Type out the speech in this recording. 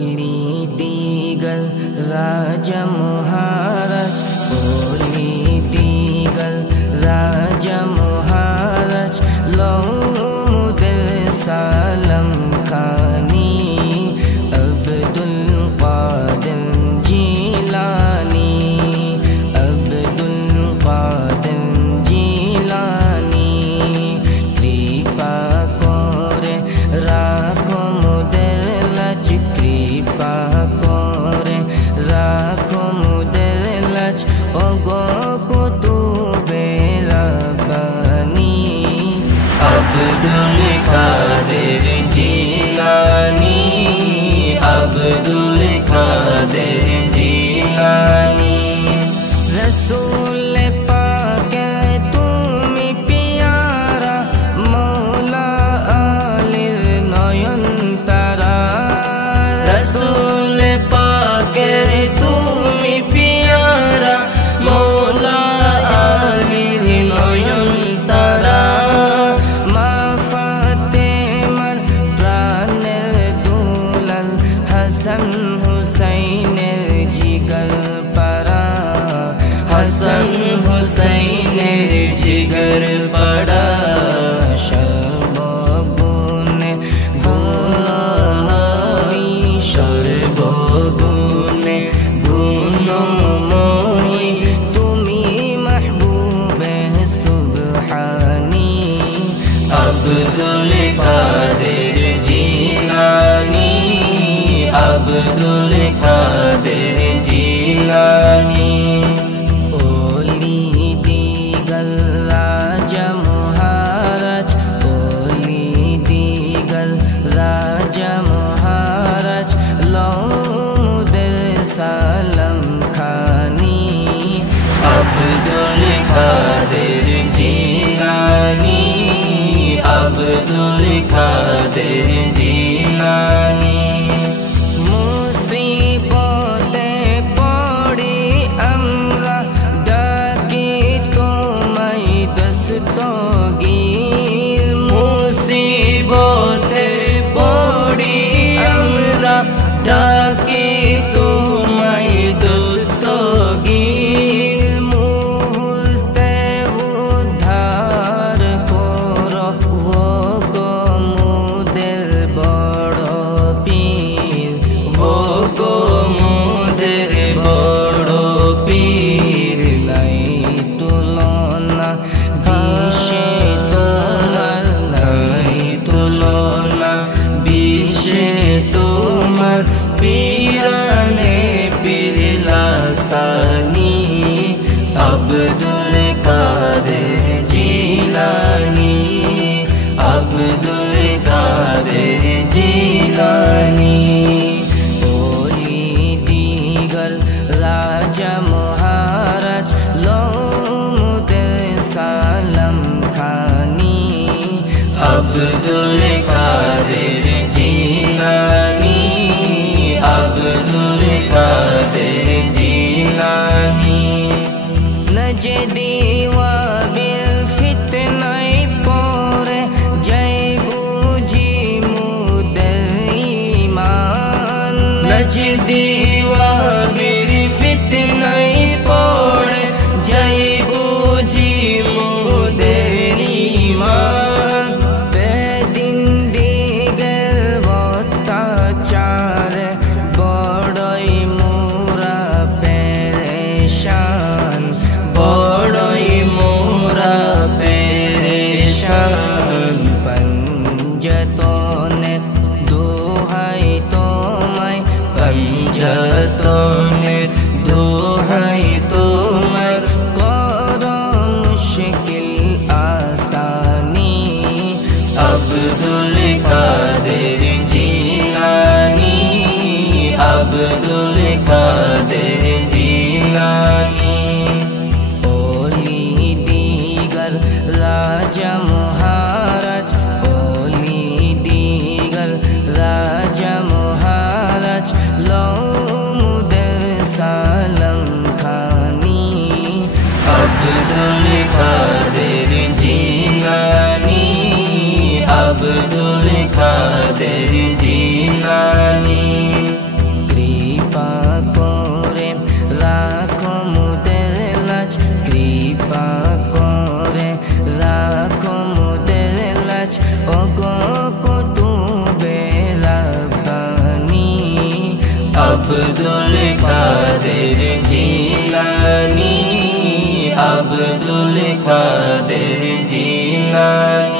Political Raja Maharaj, Political Raja Maharaj, Laumudil Salam Khani, Abdul Qadir Jilani, Abdul Qadir Jilani, Kripa kore rakho muder lach, Kripa kore rakho muder lach, Ogo kutube Rabbani, Abdul Qadir Jilani, Abdul Qadir Jilani. Rasool Paak tumi pyara, Maula Alir Nayan Tara. Rasool Paak tumi pyara, Maula Alir Nayan Tara. Ma Fatimar Praner Dulal, Hasan Husainer Jigar Para, Hasan Husainer Jigar Para. Sarbogune gunamoyi, Sarbogune gunamoyi, Tumi mahbube subhani, Abdul Qadir Jilani, Abdul Qadir Jilani. Political Raja Maharaj, Political Raja Maharaj, Laumudil Salam Khani, Abdul Qadir Jilani, Abdul Qadir Jilani. মুসিবতে পড়ি আমরা, ডাকি তোমায় দস্তগীর। মুসিবতে পড়ি আমরা, ডাকি তোমায় দস্তগীর। মুহূর্তে উদ্ধার করো, ও গো মুদের বড় পীর, ও গো মুদের বড় পীর। নাই তুলনা বিশ্বে তোমার, নাই তুলনা বিশ্বে তোমার। পীরানে পীর Lasani, Abdul Qadir Jilani, Abdul Qadir Jilani. Political Raja Maharaj, Laumudil Salam Khani, Abdul Qadir Jilani, Abdul Qadir Jilani. Najdi wabil fitnai pore, jaibu jimudel iman. Najdi wabil fitnai pore, jaibu jimudel iman. Bedin diger অত্যাচার, বড়ই মোরা পেরেশান, বড়ই মোরা পেরেশান। পঞ্জতনে দোহাই তোমায়, পঞ্জতনে আব্দুল কাদের জিলানী, আব্দুল কাদের জিলানী।